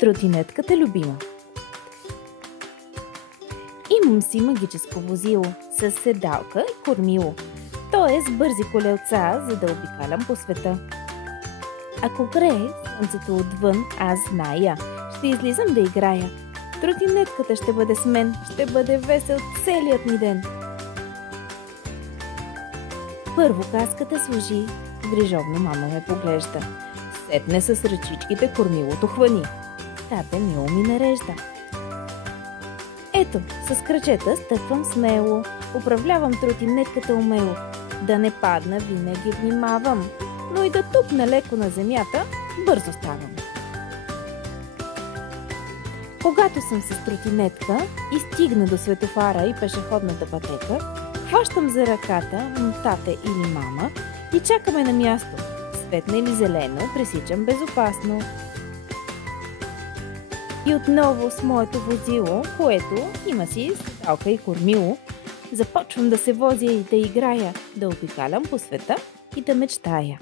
Тротинетката любима. Имам си магическо возило с седалка и кормило, т.е. бързи колелца, за да обикалям по света. Ако грее слънцето отвън, аз зная, ще излизам да играя. Тротинетката ще бъде с мен, ще бъде весел целият ми ден. Първо каската сложи, грижовно мама ме поглежда. Сетне с ръчичките кормилото хвани. Тате мило ми нарежда. Ето, с крачета стъпвам смело, управлявам тротинетката умело. Да не падна, винаги внимавам, но и да тупна леко на земята, бързо ставам. Когато съм с тротинетка и стигна до светофара и пешеходната пътека, хващам за ръката тате или мама и чакаме на място. Светне или зелено, пресичам безопасно. И отново с моето возило, което има си седалка и кормило, започвам да се возя и да играя, да обикалям по света и да мечтая.